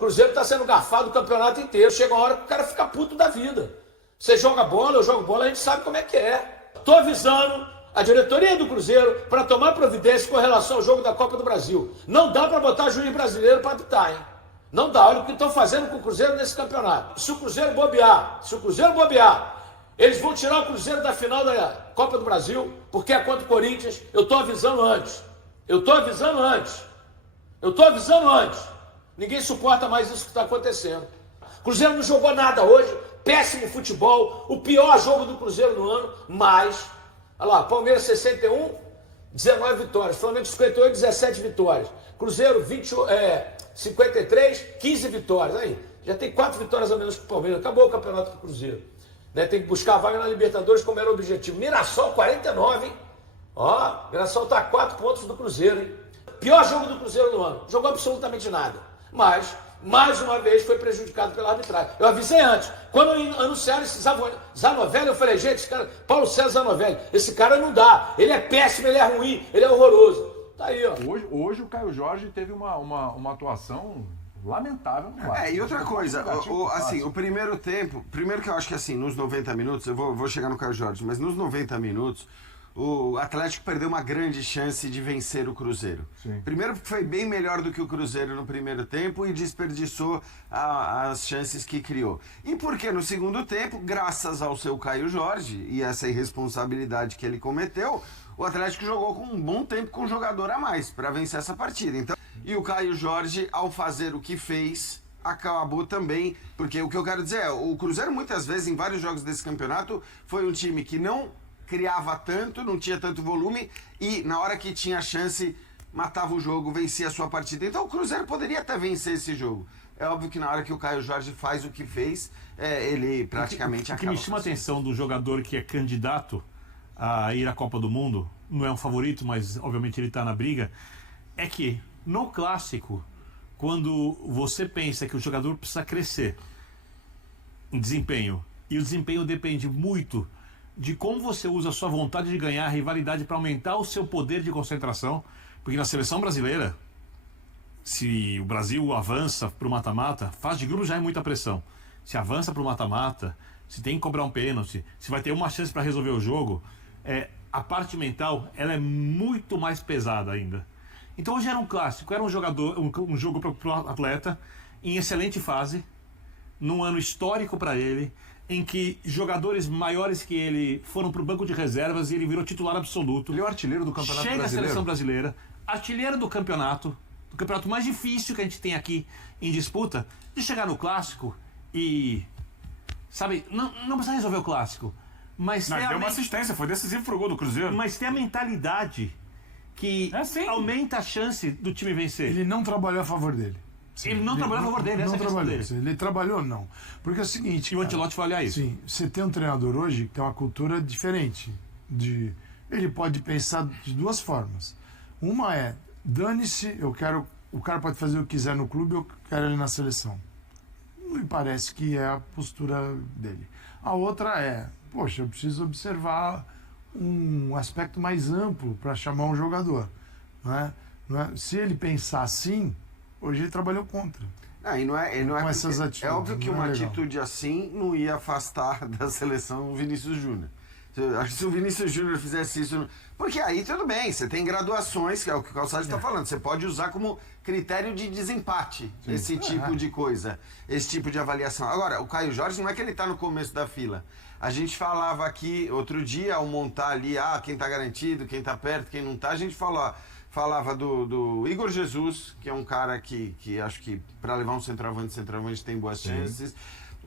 Cruzeiro tá sendo garfado o campeonato inteiro. Chega uma hora que o cara fica puto da vida. Você joga bola, eu jogo bola, a gente sabe como é que é. Tô avisando a diretoria do Cruzeiro para tomar providência com relação ao jogo da Copa do Brasil. Não dá para botar juiz brasileiro para apitar, hein? Não dá. Olha o que estão fazendo com o Cruzeiro nesse campeonato. Se o Cruzeiro bobear, eles vão tirar o Cruzeiro da final da Copa do Brasil, porque é contra o Corinthians. Eu tô avisando antes. Ninguém suporta mais isso que está acontecendo. Cruzeiro não jogou nada hoje, péssimo futebol, o pior jogo do Cruzeiro no ano, mas, olha lá, Palmeiras 61, 19 vitórias, Flamengo 58, 17 vitórias, Cruzeiro 53, 15 vitórias, aí, já tem 4 vitórias a menos que o Palmeiras, acabou o campeonato do Cruzeiro, né? Tem que buscar a vaga na Libertadores como era o objetivo. Mirassol 49, hein? Ó, Mirassol tá a 4 pontos do Cruzeiro, hein? Pior jogo do Cruzeiro no ano, jogou absolutamente nada, mas mais uma vez foi prejudicado pela arbitragem. Eu avisei antes. Quando anunciaram esse Zanovelli, eu falei, gente, esse cara, Paulo César Zanovelli, esse cara não dá. Ele é péssimo, ele é ruim, ele é horroroso. Tá aí, ó. Hoje o Caio Jorge teve uma atuação lamentável. E outra coisa, assim, o primeiro tempo, primeiro que eu acho que assim, nos 90 minutos, eu vou chegar no Caio Jorge, mas nos 90 minutos, o Atlético perdeu uma grande chance de vencer o Cruzeiro. Sim. Primeiro foi bem melhor do que o Cruzeiro no primeiro tempo e desperdiçou as chances que criou. E porque no segundo tempo, graças ao seu Caio Jorge e essa irresponsabilidade que ele cometeu, o Atlético jogou com um bom tempo com um jogador a mais para vencer essa partida. Então, e o Caio Jorge, ao fazer o que fez, acabou também, porque o que eu quero dizer é, o Cruzeiro muitas vezes em vários jogos desse campeonato foi um time que não criava tanto, não tinha tanto volume e na hora que tinha chance matava o jogo, vencia a sua partida. Então o Cruzeiro poderia até vencer esse jogo. É óbvio que na hora que o Caio Jorge faz o que fez, ele praticamente acaba. O que me chama a atenção do jogador que é candidato a ir à Copa do Mundo, não é um favorito, mas obviamente ele está na briga, é que no clássico, quando você pensa que o jogador precisa crescer em desempenho, e o desempenho depende muito de como você usa a sua vontade de ganhar, a rivalidade para aumentar o seu poder de concentração, porque na seleção brasileira, se o Brasil avança para o mata-mata, fase de grupo já é muita pressão. Se avança para o mata-mata, se tem que cobrar um pênalti, se vai ter uma chance para resolver o jogo, a parte mental ela é muito mais pesada ainda. Então hoje era um clássico, era um jogo para o atleta em excelente fase, num ano histórico para ele, em que jogadores maiores que ele foram para o banco de reservas e ele virou titular absoluto. Ele é o artilheiro do Campeonato Brasileiro. Chega à seleção brasileira, artilheiro do campeonato mais difícil que a gente tem aqui em disputa, de chegar no clássico e, sabe, não precisa resolver o clássico, mas deu uma assistência, foi decisivo pro gol do Cruzeiro. Mas tem a mentalidade que aumenta a chance do time vencer. Ele não trabalhou a favor dele. Sim, ele não trabalhou a favor dele, essa é a questão dele. Ele trabalhou, não. Porque é o seguinte... E o Ancelotti vai olhar isso. Sim, você tem um treinador hoje que tem uma cultura diferente. Ele pode pensar de duas formas. Uma é, dane-se, o cara pode fazer o que quiser no clube, eu quero ele na seleção. Não me parece que é a postura dele. A outra é, poxa, eu preciso observar um aspecto mais amplo para chamar um jogador. Não é? Se ele pensar assim... Hoje ele trabalhou contra. Essas atitudes, é óbvio que uma atitude assim não ia afastar da seleção o Vinícius Júnior. Acho que se o Vinícius Júnior fizesse isso... Porque aí tudo bem, você tem graduações, que é o que o Calçado está falando. Você pode usar como critério de desempate esse tipo de coisa, esse tipo de avaliação. Agora, o Caio Jorge não é que ele está no começo da fila. A gente falava aqui outro dia, ao montar ali, quem está garantido, quem está perto, quem não está, a gente falava do Igor Jesus, que é um cara que acho que para levar um centroavante tem boas chances.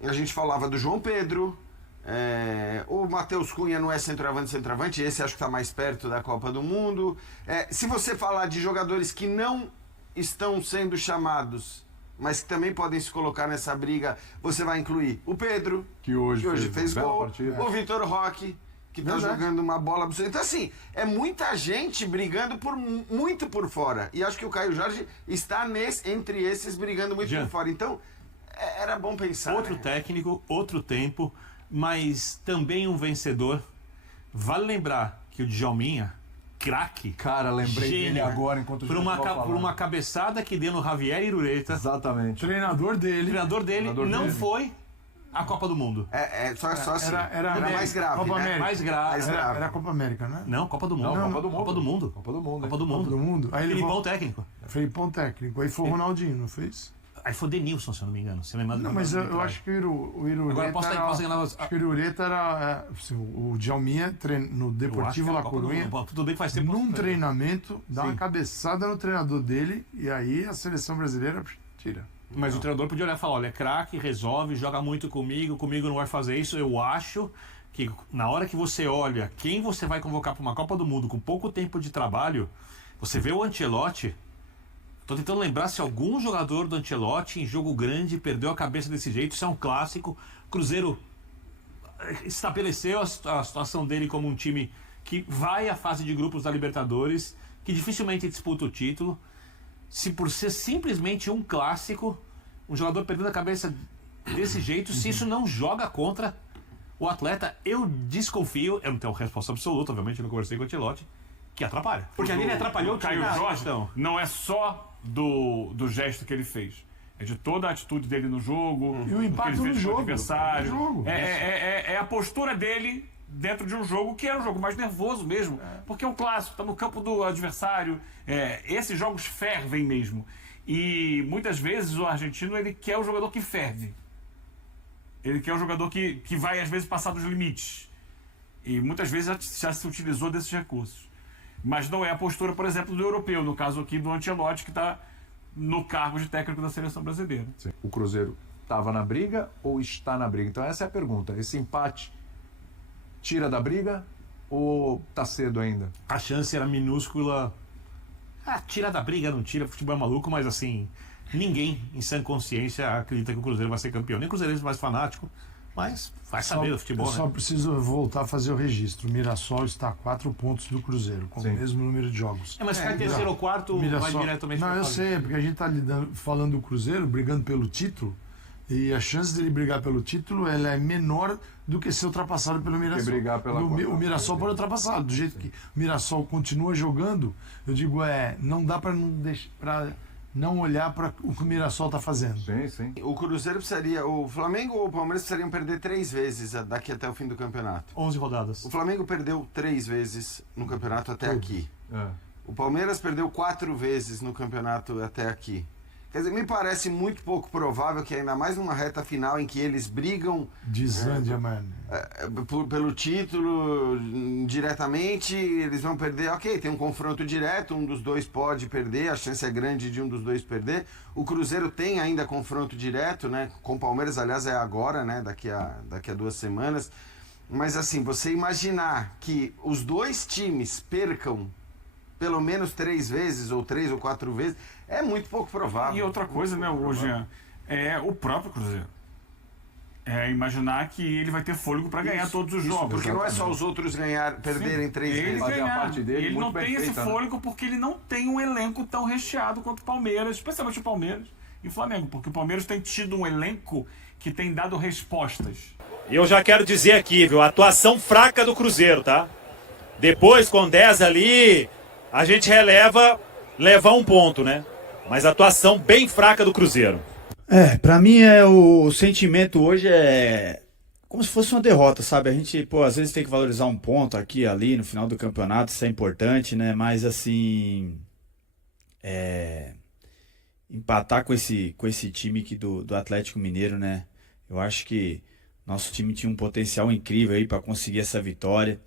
A gente falava do João Pedro, o Matheus Cunha não é centroavante, esse acho que está mais perto da Copa do Mundo. Se você falar de jogadores que não estão sendo chamados, mas que também podem se colocar nessa briga, você vai incluir o Pedro, que hoje fez gol, o Vitor Roque, que está jogando uma bola absurda. Então, assim, é muita gente brigando muito por fora. E acho que o Caio Jorge está entre esses brigando muito por fora. Então, era bom pensar. Outro técnico, outro tempo, mas também um vencedor. Vale lembrar que o Djalminha, craque. Cara, lembrei dele agora enquanto por uma cabeçada que deu no Javier Irureta. Exatamente. O treinador dele não foi à Copa do Mundo. Só assim. Era mais grave, Copa né? América. Mais grave. Era a Copa América, né? Não, Copa do Mundo. Não, Copa do Mundo. Copa do Mundo. Copa do Copa do Mundo. Mundo. Aí ele Filipão técnico. Felipão técnico. Aí foi o Ronaldinho, não fez? Aí foi o Denilson, se eu não me engano. Você lembra? Não, mas eu acho que o Irureta Agora posso enganar. acho que o Irureta era... assim, o Djalminha no Deportivo La Coruña, Tudo bem que faz tempo. num treinamento, dá uma Sim. cabeçada no treinador dele e aí a seleção brasileira tira. Mas o treinador podia olhar e falar, olha, é craque, resolve, joga muito comigo não vai fazer isso. Eu acho que na hora que você olha quem você vai convocar para uma Copa do Mundo com pouco tempo de trabalho, você vê o Ancelotti. Tô tentando lembrar se algum jogador do Ancelotti em jogo grande perdeu a cabeça desse jeito. Isso é um clássico. Cruzeiro estabeleceu a situação dele como um time que vai à fase de grupos da Libertadores, que dificilmente disputa o título. Se por ser simplesmente um clássico, um jogador perdendo a cabeça desse jeito, se isso não joga contra o atleta, eu desconfio, eu não tenho resposta absoluta, obviamente, eu não conversei com o Ancelotti, que atrapalha. Porque ali ele atrapalhou o time. Caio Jorge não é só do gesto que ele fez. É de toda a atitude dele no jogo. E o impacto no jogo. Adversário. É a postura dele dentro de um jogo que é um jogo mais nervoso mesmo. Porque é um clássico, tá no campo do adversário. Esses jogos fervem mesmo. E muitas vezes o argentino ele quer o jogador que ferve. Ele quer o jogador que vai às vezes passar dos limites. E muitas vezes já se utilizou desses recursos. Mas não é a postura, por exemplo, do europeu, no caso aqui do Ancelotti, que está no cargo de técnico da seleção brasileira. Sim. O Cruzeiro estava na briga ou está na briga? Então essa é a pergunta. Esse empate tira da briga ou tá cedo ainda? A chance era minúscula. Tira da briga, não tira, futebol é maluco, mas assim, ninguém em sã consciência acredita que o Cruzeiro vai ser campeão. Nem o Cruzeiro é mais fanático, mas vai saber do futebol, eu só né? preciso voltar a fazer o registro. O Mirassol está a 4 pontos do Cruzeiro, com o mesmo número de jogos. Mas ficar em terceiro ou quarto vai diretamente Não, eu sei, porque a gente está falando do Cruzeiro, brigando pelo título, e a chance dele brigar pelo título ela é menor do que ser ultrapassado pelo Mirassol. Brigar pela o Mirassol pode ultrapassar. Do jeito que o Mirassol continua jogando, eu digo, não dá para não olhar para o que o Mirassol está fazendo. Sim. O Cruzeiro precisaria, o Flamengo ou o Palmeiras precisariam perder 3 vezes daqui até o fim do campeonato. 11 rodadas. O Flamengo perdeu 3 vezes no campeonato até aqui. O Palmeiras perdeu 4 vezes no campeonato até aqui. Quer dizer, me parece muito pouco provável que ainda mais numa reta final em que eles brigam pelo título diretamente, eles vão perder. Ok, tem um confronto direto, um dos dois pode perder, a chance é grande de um dos dois perder. O Cruzeiro tem ainda confronto direto, né? Com o Palmeiras, aliás, é agora, né? Daqui a 2 semanas. Mas assim, você imaginar que os dois times percam pelo menos 3 vezes, ou 3 ou 4 vezes, é muito pouco provável. E outra coisa, né, hoje é o próprio Cruzeiro. É imaginar que ele vai ter fôlego para ganhar todos os jogos. Porque não é só os outros perderem 3 vezes. Ele não tem esse fôlego porque ele não tem um elenco tão recheado quanto o Palmeiras, especialmente o Palmeiras e o Flamengo, porque o Palmeiras tem tido um elenco que tem dado respostas. E eu já quero dizer aqui, viu, a atuação fraca do Cruzeiro, tá? Depois, com 10 ali, a gente leva um ponto, né? Mas a atuação bem fraca do Cruzeiro. Pra mim o sentimento hoje é como se fosse uma derrota, sabe? A gente, às vezes tem que valorizar um ponto aqui e ali no final do campeonato, isso é importante, né? Mas assim, empatar com esse time aqui do Atlético Mineiro, né? Eu acho que nosso time tinha um potencial incrível aí para conseguir essa vitória.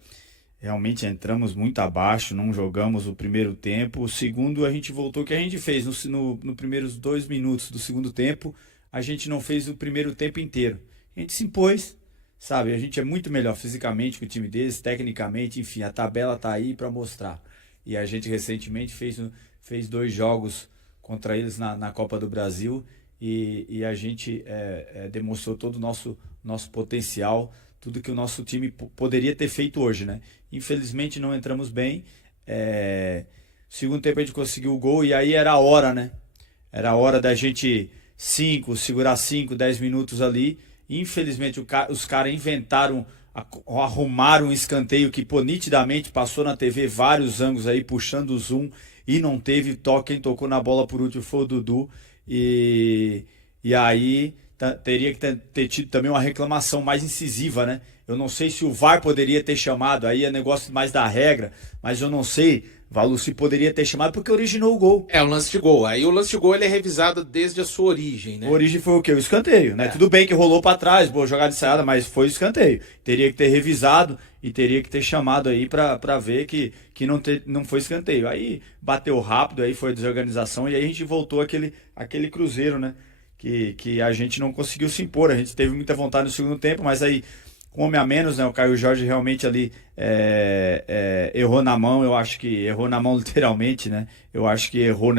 Realmente entramos muito abaixo, não jogamos o primeiro tempo. O segundo a gente voltou, o que a gente fez no primeiros 2 minutos do segundo tempo, a gente não fez o primeiro tempo inteiro. A gente se impôs, sabe? A gente é muito melhor fisicamente que o time deles, tecnicamente, enfim, a tabela tá aí para mostrar. E a gente recentemente fez 2 jogos contra eles na Copa do Brasil e a gente demonstrou todo o nosso potencial, tudo que o nosso time poderia ter feito hoje, né? Infelizmente não entramos bem. Segundo tempo a gente conseguiu o gol e aí era a hora, né? Era a hora da gente segurar 5, 10 minutos ali. Infelizmente os caras inventaram arrumaram um escanteio que, pô, nitidamente passou na TV vários ângulos aí, puxando o zoom, e não teve toque. Quem tocou na bola por último foi o Dudu. E aí teria que ter tido também uma reclamação mais incisiva, né? Eu não sei se o VAR poderia ter chamado, aí é negócio mais da regra, mas eu não sei, Valu, se poderia ter chamado porque originou o gol. É, o lance de gol. Aí o lance de gol ele é revisado desde a sua origem, né? A origem foi o quê? O escanteio, né? Tudo bem que rolou pra trás, boa jogada ensaiada, mas foi o escanteio. Teria que ter revisado e teria que ter chamado aí pra ver que não foi escanteio. Aí bateu rápido, aí foi desorganização e aí a gente voltou aquele Cruzeiro, né? Que a gente não conseguiu se impor. A gente teve muita vontade no segundo tempo, mas aí com homem a menos, né? O Caio Jorge realmente ali errou na mão. Eu acho que errou na mão literalmente, né? Eu acho que errou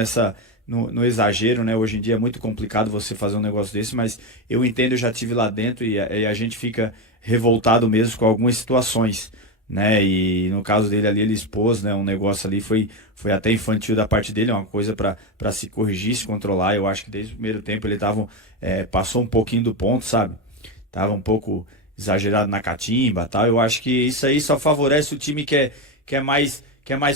no exagero, né? Hoje em dia é muito complicado você fazer um negócio desse, mas eu entendo, eu já estive lá dentro e a gente fica revoltado mesmo com algumas situações, né? E no caso dele ali, ele expôs, né? Um negócio ali foi até infantil da parte dele, uma coisa para se corrigir, se controlar. Eu acho que desde o primeiro tempo ele passou um pouquinho do ponto, sabe? Tava um pouco exagerado na catimba e tal. Eu acho que isso aí só favorece o time que é mais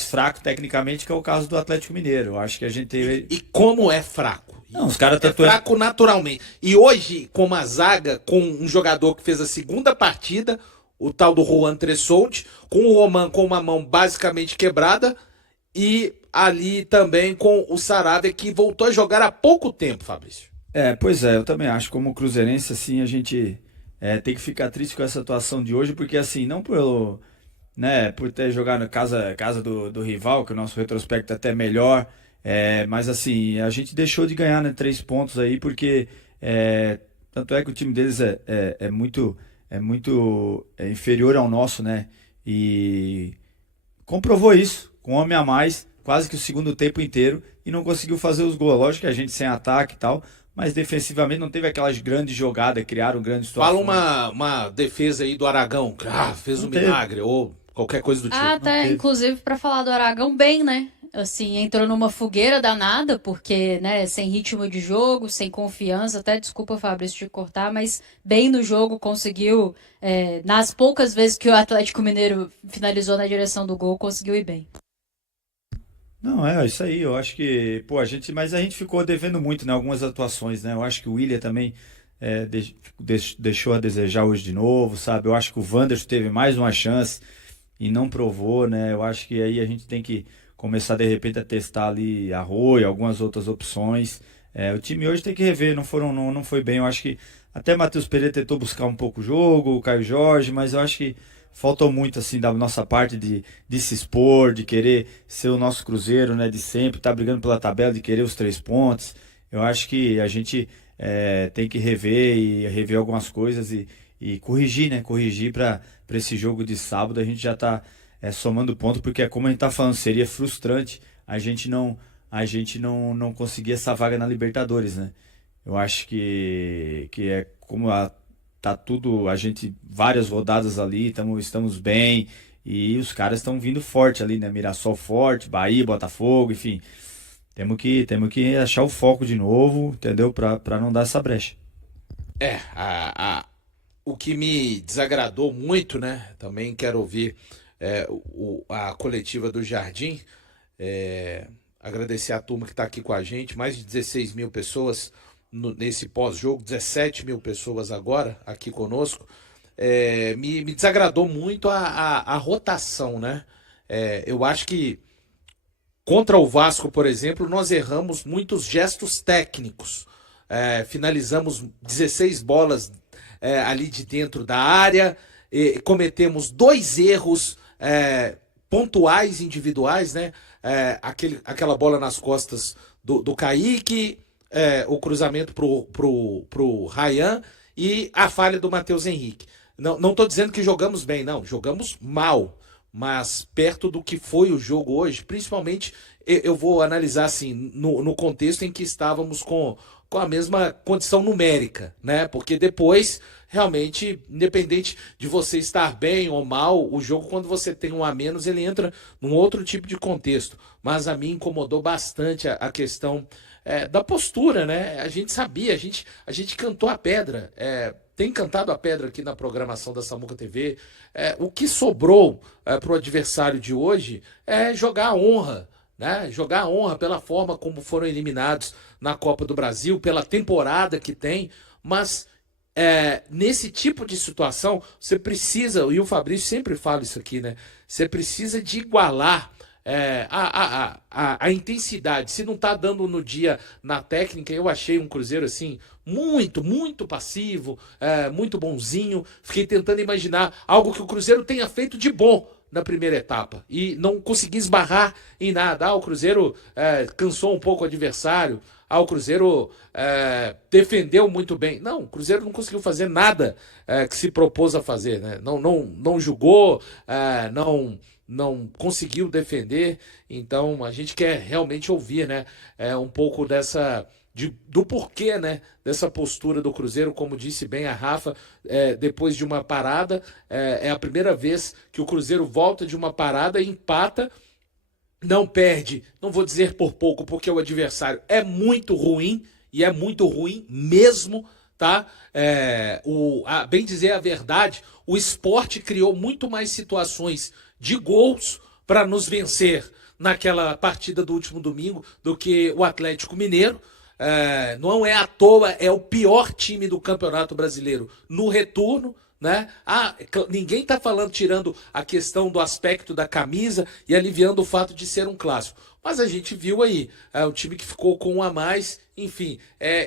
fraco tecnicamente, que é o caso do Atlético Mineiro. Eu acho que a gente teve... E como é fraco? Não, os caras fraco naturalmente. E hoje, com uma zaga, com um jogador que fez a segunda partida, o tal do Juan Tressoldi, com o Roman com uma mão basicamente quebrada, e ali também com o Saravia, que voltou a jogar há pouco tempo, Fabrício. Pois é, eu também acho. Como cruzeirense, assim, a gente tem que ficar triste com essa atuação de hoje, porque assim, não por ter jogado na casa do rival, que o nosso retrospecto é até melhor, mas assim, a gente deixou de ganhar, né, 3 pontos aí, porque tanto é que o time deles é muito inferior ao nosso, né, e comprovou isso, com um homem a mais, quase que o segundo tempo inteiro, e não conseguiu fazer os gols. Lógico que a gente sem ataque e tal, mas defensivamente não teve aquelas grandes jogadas, criaram grandes situações. Fala uma defesa aí do Aragão, fez um milagre, ou qualquer coisa do tipo. Até, inclusive, para falar do Aragão, bem, né? Assim, entrou numa fogueira danada, porque, né, sem ritmo de jogo, sem confiança, até desculpa, Fabrício, te cortar, mas bem no jogo, conseguiu, nas poucas vezes que o Atlético Mineiro finalizou na direção do gol, conseguiu ir bem. Não, isso aí, eu acho que, mas a gente ficou devendo muito, né, algumas atuações, né, eu acho que o Willian também deixou a desejar hoje de novo, sabe, eu acho que o Wanderson teve mais uma chance e não provou, né, eu acho que aí a gente tem que começar de repente a testar ali Arroio, algumas outras opções, o time hoje tem que rever, não foi bem, eu acho que até Matheus Pereira tentou buscar um pouco o jogo, o Caio Jorge, mas eu acho que faltou muito assim da nossa parte de se expor, de querer ser o nosso Cruzeiro, né, de sempre, estar brigando pela tabela, de querer os 3 pontos. Eu acho que a gente tem que rever algumas coisas e corrigir, né? Corrigir para esse jogo de sábado. A gente já está somando ponto, porque como a gente está falando, seria frustrante a gente não conseguir essa vaga na Libertadores, né? Eu acho que como tá tudo, várias rodadas ali, estamos bem, e os caras estão vindo forte ali, né? Mirassol forte, Bahia, Botafogo, enfim. Temos que achar o foco de novo, entendeu? Pra não dar essa brecha. O que me desagradou muito, né? Também quero ouvir a coletiva do Jardim. Agradecer a turma que está aqui com a gente, mais de 16 mil pessoas nesse pós-jogo, 17 mil pessoas agora aqui conosco. Me desagradou muito a rotação, né? Eu acho que contra o Vasco, por exemplo, nós erramos muitos gestos técnicos. Finalizamos 16 bolas ali de dentro da área, cometemos 2 erros pontuais, individuais, né? Aquela bola nas costas do Kaique, o cruzamento pro Ryan e a falha do Matheus Henrique. Não estou dizendo que jogamos bem, não. Jogamos mal. Mas perto do que foi o jogo hoje, principalmente, eu vou analisar assim, no contexto em que estávamos com a mesma condição numérica, né? Porque depois, realmente, independente de você estar bem ou mal, o jogo, quando você tem um a menos, ele entra num outro tipo de contexto. Mas a mim incomodou bastante a questão da postura, né? A gente sabia, a gente cantou a pedra. tem cantado a pedra aqui na programação da Samuca TV. O que sobrou para o adversário de hoje é jogar a honra, né? Jogar a honra pela forma como foram eliminados na Copa do Brasil, pela temporada que tem, mas nesse tipo de situação você precisa, e o Fabrício sempre fala isso aqui, né? Você precisa de igualar a intensidade. Se não tá dando no dia na técnica, eu achei um Cruzeiro assim muito passivo, muito bonzinho. Fiquei tentando imaginar algo que o Cruzeiro tenha feito de bom na primeira etapa e não consegui esbarrar em nada. O Cruzeiro cansou um pouco o adversário. O Cruzeiro defendeu muito bem. Não, o Cruzeiro não conseguiu fazer nada que se propôs a fazer, né? Não jogou, não conseguiu defender. Então a gente quer realmente ouvir, né, um pouco do porquê, né, dessa postura do Cruzeiro. Como disse bem a Rafa, depois de uma parada, é a primeira vez que o Cruzeiro volta de uma parada e empata. Não perde, não vou dizer por pouco, porque o adversário é muito ruim, e é muito ruim mesmo, tá? Bem dizer a verdade, o Sport criou muito mais situações de gols para nos vencer naquela partida do último domingo do que o Atlético Mineiro. Não é à toa, é o pior time do Campeonato Brasileiro no retorno, né? Ninguém está falando, tirando a questão do aspecto da camisa e aliviando o fato de ser um clássico. Mas a gente viu aí, o time que ficou com um a mais, enfim.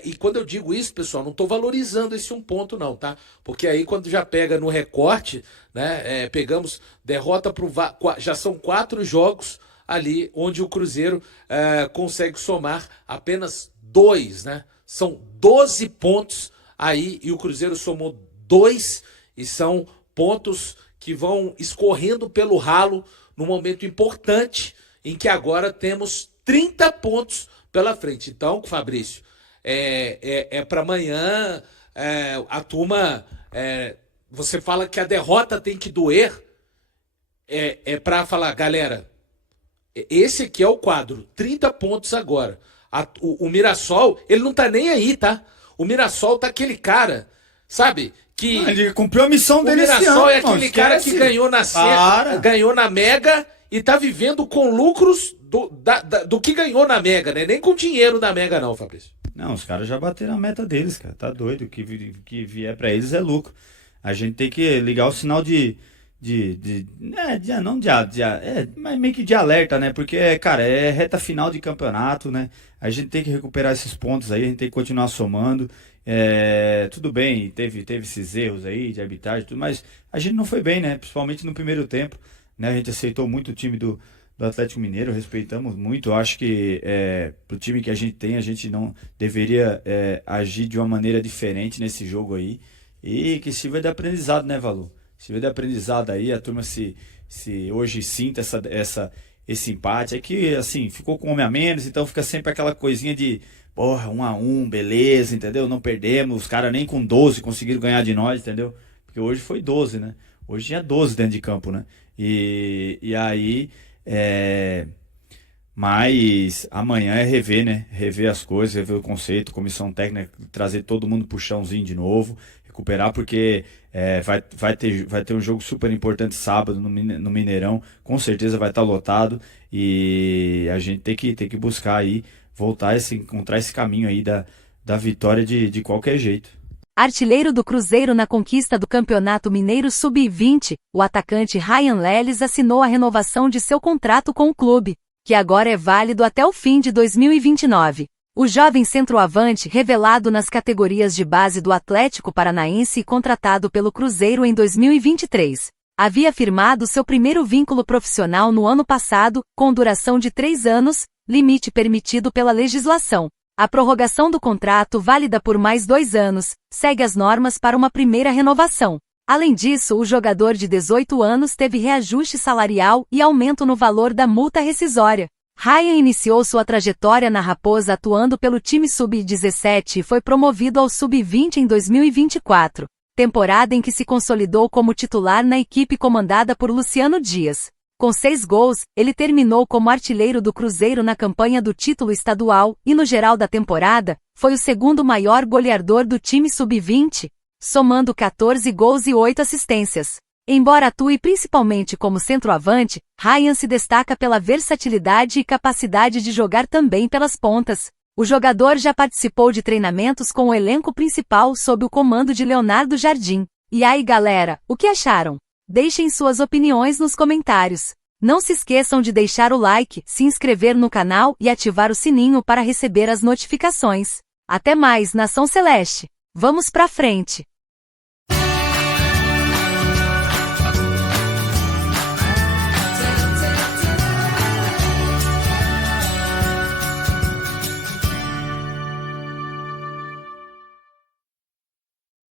E quando eu digo isso, pessoal, não estou valorizando esse um ponto não, tá? Porque aí quando já pega no recorte, né, pegamos derrota já são 4 jogos ali onde o Cruzeiro consegue somar apenas 2, né? São 12 pontos aí e o Cruzeiro somou 2, e são pontos que vão escorrendo pelo ralo num momento importante em que agora temos 30 pontos pela frente. Então, Fabrício, para amanhã a turma... você fala que a derrota tem que doer, para falar, galera, esse aqui é o quadro, 30 pontos agora. O Mirassol, ele não tá nem aí, tá? O Mirassol tá aquele cara, sabe... Ele cumpriu a missão dele esse ano. O Mirassol é aquele cara que ganhou ganhou na Mega e tá vivendo com lucros do que ganhou na Mega, né? Nem com dinheiro da Mega não, Fabrício. Não, os caras já bateram a meta deles, cara. Tá doido. O que vier pra eles é lucro. A gente tem que ligar o sinal mas meio que de alerta, né? Porque, cara, é reta final de campeonato, né? A gente tem que recuperar esses pontos aí, a gente tem que continuar somando. Tudo bem, teve esses erros aí de arbitragem, tudo, mas a gente não foi bem, né? Principalmente no primeiro tempo, né? A gente aceitou muito o time do Atlético Mineiro, respeitamos muito. Eu acho que pro time que a gente tem, a gente não deveria agir de uma maneira diferente nesse jogo aí, e que sirva de aprendizado, né, Valu? Sirva de aprendizado aí, a turma se hoje sinta esse empate. É que, assim, ficou com um homem a menos, então fica sempre aquela coisinha de 1-1, beleza, entendeu? Não perdemos, os caras nem com 12 conseguiram ganhar de nós, entendeu? Porque hoje foi 12, né? Hoje tinha 12 dentro de campo, né? E aí, mas amanhã é rever, né? Rever as coisas, rever o conceito, comissão técnica, trazer todo mundo pro chãozinho de novo, recuperar, porque vai ter um jogo super importante sábado no Mineirão, com certeza vai estar lotado, e a gente tem que buscar aí encontrar esse caminho aí da vitória de qualquer jeito. Artilheiro do Cruzeiro na conquista do Campeonato Mineiro Sub-20, o atacante Ryan Leles assinou a renovação de seu contrato com o clube, que agora é válido até o fim de 2029. O jovem centroavante, revelado nas categorias de base do Atlético Paranaense e contratado pelo Cruzeiro em 2023, havia firmado seu primeiro vínculo profissional no ano passado, com duração de 3 anos, limite permitido pela legislação. A prorrogação do contrato, válida por mais 2 anos, segue as normas para uma primeira renovação. Além disso, o jogador de 18 anos teve reajuste salarial e aumento no valor da multa rescisória. Ryan iniciou sua trajetória na Raposa atuando pelo time Sub-17 e foi promovido ao Sub-20 em 2024, temporada em que se consolidou como titular na equipe comandada por Luciano Dias. Com 6 gols, ele terminou como artilheiro do Cruzeiro na campanha do título estadual e, no geral da temporada, foi o segundo maior goleador do time Sub-20. somando 14 gols e 8 assistências. Embora atue principalmente como centroavante, Ryan se destaca pela versatilidade e capacidade de jogar também pelas pontas. O jogador já participou de treinamentos com o elenco principal sob o comando de Leonardo Jardim. E aí, galera, o que acharam? Deixem suas opiniões nos comentários. Não se esqueçam de deixar o like, se inscrever no canal e ativar o sininho para receber as notificações. Até mais, Nação Celeste! Vamos pra frente!